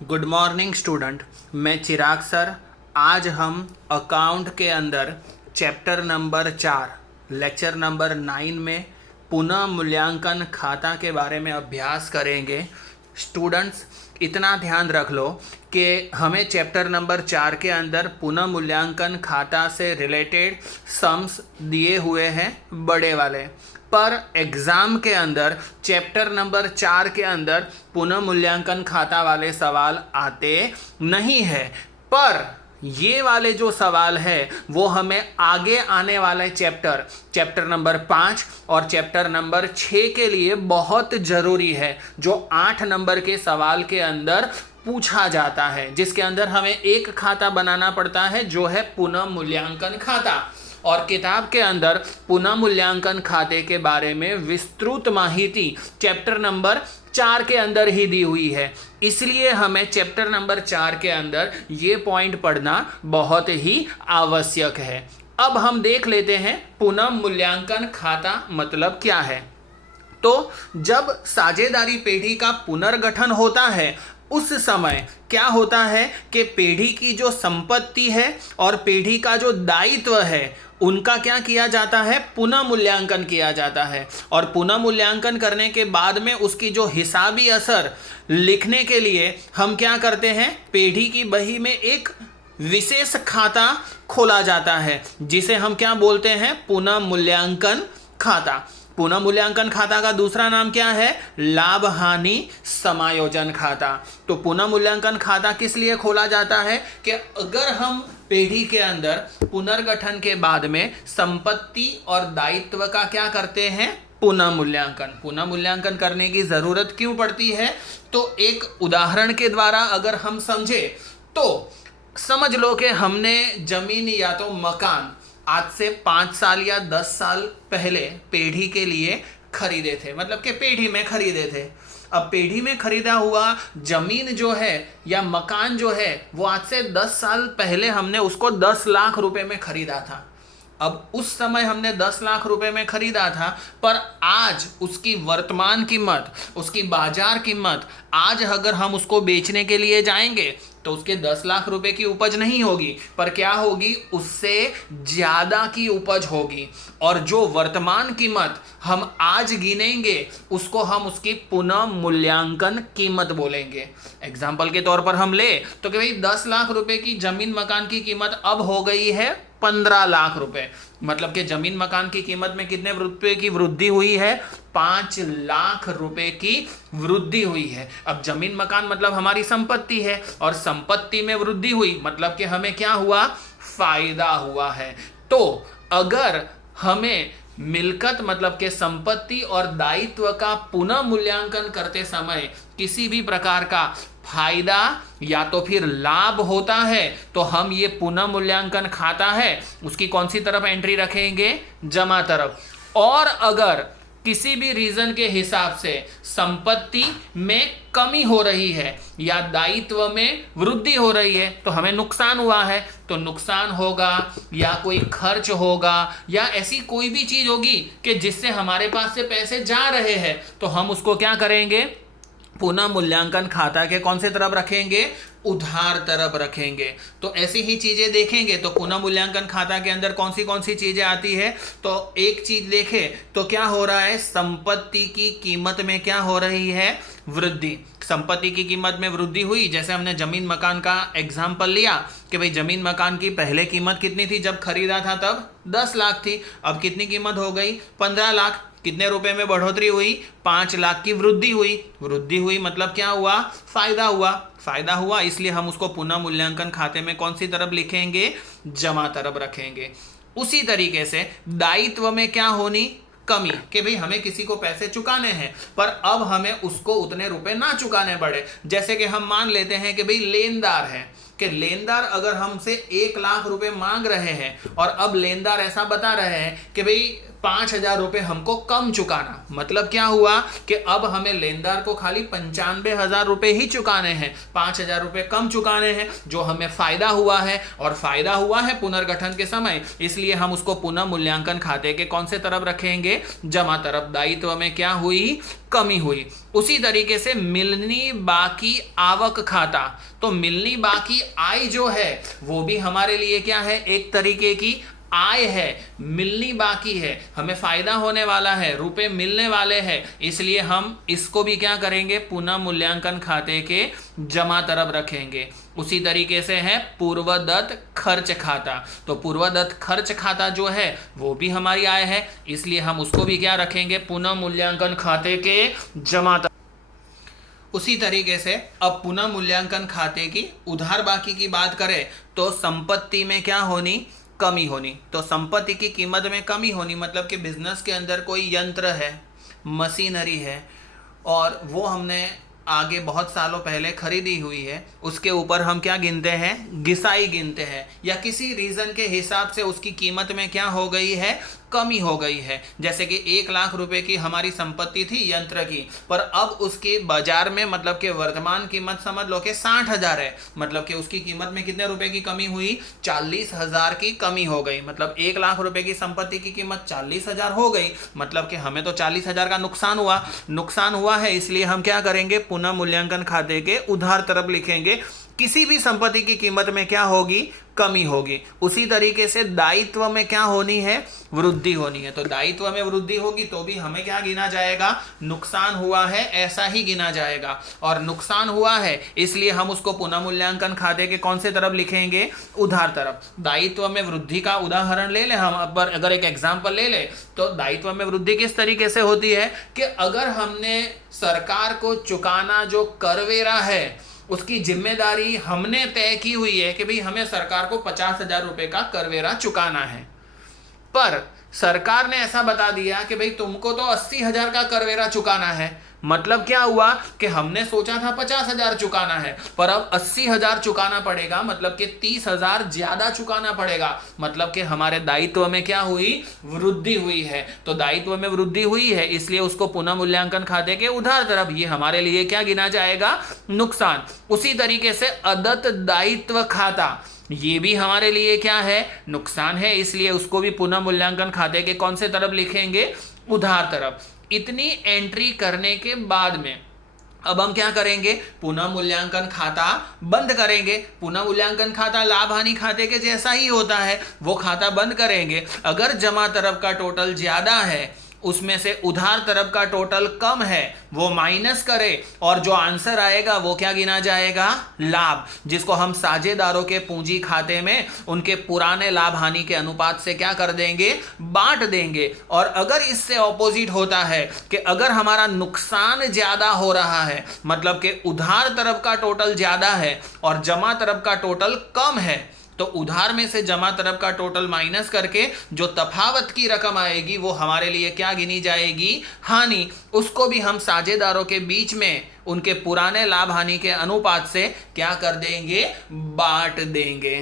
Good morning student. मैं चिराग sir. आज हम अकाउंट के अंदर चैप्टर नंबर 4 लेक्चर नंबर 9 में पुनः मूल्यांकन खाता के बारे में अभ्यास करेंगे। स्टूडेंट्स, इतना ध्यान रख लो कि हमें चैप्टर नंबर 4 के अंदर पुनः मूल्यांकन खाता से रिलेटेड सम्स दिए हुए हैं बड़े वाले, पर एग्ज़ाम के अंदर चैप्टर नंबर 4 के अंदर पुनः मूल्यांकन खाता वाले सवाल आते नहीं है। पर ये वाले जो सवाल है वो हमें आगे आने वाले चैप्टर नंबर 5 और चैप्टर नंबर 6 के लिए बहुत ज़रूरी है, जो 8 नंबर के सवाल के अंदर पूछा जाता है, जिसके अंदर हमें एक खाता बनाना पड़ता है जो है पुनः मूल्यांकन खाता। और किताब के अंदर पुनः मूल्यांकन खाते के बारे में विस्तृत माहिती चैप्टर नंबर 4 के अंदर ही दी हुई है, इसलिए हमें चैप्टर नंबर 4 के अंदर ये पॉइंट पढ़ना बहुत ही आवश्यक है। अब हम देख लेते हैं पुनः मूल्यांकन खाता मतलब क्या है। तो जब साझेदारी पेढ़ी का पुनर्गठन होता है उस समय क्या होता है कि पेढ़ी की जो संपत्ति है और पेढ़ी का जो दायित्व है उनका क्या किया जाता है, पुनः मूल्यांकन किया जाता है। और पुनः मूल्यांकन करने के बाद में उसकी जो हिसाबी असर लिखने के लिए हम क्या करते हैं, पेढ़ी की बही में एक विशेष खाता खोला जाता है जिसे हम क्या बोलते हैं, पुनः मूल्यांकन खाता। पुनः मूल्यांकन खाता का दूसरा नाम क्या है, लाभ हानि समायोजन खाता। तो पुनः मूल्यांकन खाता किस लिए खोला जाता है कि अगर हम पेढ़ी के अंदर पुनर्गठन के बाद में संपत्ति और दायित्व का क्या करते हैं, पुनः मूल्यांकन करने की जरूरत क्यों पड़ती है। तो एक उदाहरण के द्वारा अगर हम समझे तो समझ लो कि हमने जमीन या तो मकान आज से 5 साल या 10 साल पहले पेढ़ी के लिए खरीदे थे, मतलब कि पेढ़ी में खरीदे थे। अब पेढ़ी में खरीदा हुआ जमीन जो है या मकान जो है वो आज से 10 साल पहले हमने उसको 10 लाख रुपए में खरीदा था। अब उस समय हमने 10 लाख रुपए में खरीदा था, पर आज उसकी वर्तमान कीमत, उसकी बाजार कीमत, आज अगर हम उसको बेचने के लिए जाएंगे तो उसके 10 लाख रुपए की उपज नहीं होगी, पर क्या होगी, उससे ज़्यादा की उपज होगी। और जो वर्तमान कीमत हम आज गिनेंगे उसको हम उसकी पुनः मूल्यांकन कीमत बोलेंगे। एग्जाम्पल के तौर पर हम ले तो कि भाई 10 लाख रुपए की जमीन मकान की कीमत अब हो गई है 15 लाख रुपए, मतलब कि जमीन मकान की कीमत में कितने रुपए की वृद्धि हुई है, 5 लाख रुपए की वृद्धि हुई है। अब जमीन मकान मतलब हमारी संपत्ति है और संपत्ति में वृद्धि हुई मतलब कि हमें क्या हुआ, फायदा हुआ है। तो अगर हमें मिल्कत मतलब के संपत्ति और दायित्व का पुनः मूल्यांकन करते समय किसी भी प्रकार का फायदा या तो फिर लाभ होता है तो हम ये पुनः मूल्यांकन खाता है उसकी कौन सी तरफ एंट्री रखेंगे, जमा तरफ। और अगर किसी भी रीजन के हिसाब से संपत्ति में कमी हो रही है या दायित्व में वृद्धि हो रही है तो हमें नुकसान हुआ है, तो नुकसान होगा या कोई खर्च होगा या ऐसी कोई भी चीज होगी कि जिससे हमारे पास से पैसे जा रहे हैं, तो हम उसको क्या करेंगे, पुनः मूल्यांकन खाता के कौन से तरफ रखेंगे, उधार तरफ रखेंगे। तो ऐसी ही चीजें देखेंगे तो पुनः मूल्यांकन खाता के अंदर कौन सी चीजें आती है। तो एक चीज देखें तो क्या हो रहा है, संपत्ति की कीमत में क्या हो रही है, वृद्धि। संपत्ति की कीमत में वृद्धि हुई, जैसे हमने जमीन मकान का एग्जाम्पल लिया कि भाई जमीन मकान की पहले कीमत कितनी थी, जब खरीदा था तब 10 लाख थी, अब कितनी कीमत हो गई, 15 लाख। कितने रुपए में बढ़ोतरी हुई, 5 लाख की वृद्धि हुई मतलब क्या हुआ, फायदा हुआ। इसलिए हम उसको पुनः मूल्यांकन खाते में कौन सी तरफ लिखेंगे, जमा तरफ रखेंगे। उसी तरीके से दायित्व में क्या होनी, कमी, कि भाई हमें किसी को पैसे चुकाने हैं पर अब हमें उसको उतने रुपए ना चुकाने पड़े। जैसे कि हम मान लेते हैं कि भाई लेनदार है, कि लेनदार अगर हमसे 1 लाख रुपए मांग रहे हैं और अब लेनदार ऐसा बता रहे हैं कि भाई 5,000 रुपये हमको कम चुकाना, मतलब क्या हुआ कि अब हमें लेनदार को खाली 95,000 रुपये ही चुकाने हैं, 5,000 रुपये कम चुकाने हैं, जो हमें फायदा हुआ है। और फायदा हुआ है पुनर्गठन के समय, इसलिए हम उसको पुनः मूल्यांकन खाते के कौन से तरफ रखेंगे, जमा तरफ। दायित्व में क्या हुई, कमी हुई। उसी तरीके से मिलनी बाकी आवक खाता, तो मिलनी बाकी आय जो है वो भी हमारे लिए क्या है, एक तरीके की आय है, मिलनी बाकी है, हमें फायदा होने वाला है, रुपए मिलने वाले हैं, इसलिए हम इसको भी क्या करेंगे, पुनः मूल्यांकन खाते के जमा तरफ रखेंगे। उसी तरीके से है पूर्वदत्त खर्च खाता, तो पूर्वदत्त खर्च खाता जो है वो भी हमारी आय है, इसलिए हम उसको भी क्या रखेंगे, पुनः मूल्यांकन खाते के जमा तरफ। उसी तरीके से अब पुनः मूल्यांकन खाते की उधार बाकी की बात करें तो संपत्ति में क्या होनी, कमी होनी। तो संपत्ति की कीमत में कमी होनी मतलब कि बिजनेस के अंदर कोई यंत्र है, मशीनरी है और वो हमने आगे बहुत सालों पहले खरीदी हुई है, उसके ऊपर हम क्या गिनते हैं, घिसाई गिनते हैं, या किसी रीज़न के हिसाब से उसकी कीमत में क्या हो गई है, कमी हो गई है। जैसे कि 1,00,000 रुपए की हमारी संपत्ति थी यंत्र की, पर अब उसकी बाजार में मतलब कि वर्तमान कीमत समझ लो कि 60,000 है, मतलब कि उसकी कीमत में कितने रुपए की कमी हुई, 40,000 की कमी हो गई। मतलब 1,00,000 रुपए की संपत्ति की कीमत 40,000 हो गई, मतलब कि हमें तो 40,000 का नुकसान हुआ है, इसलिए हम क्या करेंगे, पुनः मूल्यांकन खाते के उधार तरफ लिखेंगे। किसी भी संपत्ति की कीमत में क्या होगी, कमी होगी। उसी तरीके से दायित्व में क्या होनी है, वृद्धि होनी है। तो दायित्व में वृद्धि होगी तो भी हमें क्या गिना जाएगा, नुकसान हुआ है ऐसा ही गिना जाएगा, और नुकसान हुआ है इसलिए हम उसको पुनः मूल्यांकन खाते के कौन से तरफ लिखेंगे, उधार तरफ। दायित्व में वृद्धि का उदाहरण ले ले हम, अगर एक एग्जाम्पल ले ले तो दायित्व में वृद्धि किस तरीके से होती है कि अगर हमने सरकार को चुकाना जो करवेरा है उसकी जिम्मेदारी हमने तय की हुई है कि भाई हमें सरकार को 50,000 रुपए का करवेरा चुकाना है, पर सरकार ने ऐसा बता दिया कि भाई तुमको तो 80,000 का करवेरा चुकाना है। मतलब क्या हुआ कि हमने सोचा था 50,000 चुकाना है, पर अब 80,000 चुकाना पड़ेगा, मतलब कि 30,000 ज्यादा चुकाना पड़ेगा। मतलब कि हमारे दायित्व में क्या हुई, वृद्धि हुई है। तो दायित्व में वृद्धि हुई है इसलिए उसको पुनः मूल्यांकन खाते के उधार तरफ, ये हमारे लिए क्या गिना जाएगा, नुकसान। उसी तरीके से अदत्त दायित्व खाता, ये भी हमारे लिए क्या है, नुकसान है, इसलिए उसको भी पुनः मूल्यांकन खाते के कौन से तरफ लिखेंगे, उधार तरफ। इतनी एंट्री करने के बाद में अब हम क्या करेंगे, पुनः मूल्यांकन खाता बंद करेंगे। पुनः मूल्यांकन खाता लाभ हानि खाते के जैसा ही होता है, वो खाता बंद करेंगे। अगर जमा तरफ का टोटल ज्यादा है, उसमें से उधार तरफ का टोटल कम है, वो माइनस करे और जो आंसर आएगा वो क्या गिना जाएगा, लाभ, जिसको हम साझेदारों के पूंजी खाते में उनके पुराने लाभ हानि के अनुपात से क्या कर देंगे, बांट देंगे। और अगर इससे ऑपोजिट होता है कि अगर हमारा नुकसान ज्यादा हो रहा है, मतलब कि उधार तरफ का टोटल ज्यादा है और जमा तरफ का टोटल कम है, तो उधार में से जमा तरफ का टोटल माइनस करके जो तफावत की रकम आएगी वो हमारे लिए क्या गिनी जाएगी, हानि। उसको भी हम साझेदारों के बीच में उनके पुराने लाभ हानि के अनुपात से क्या कर देंगे, बांट देंगे।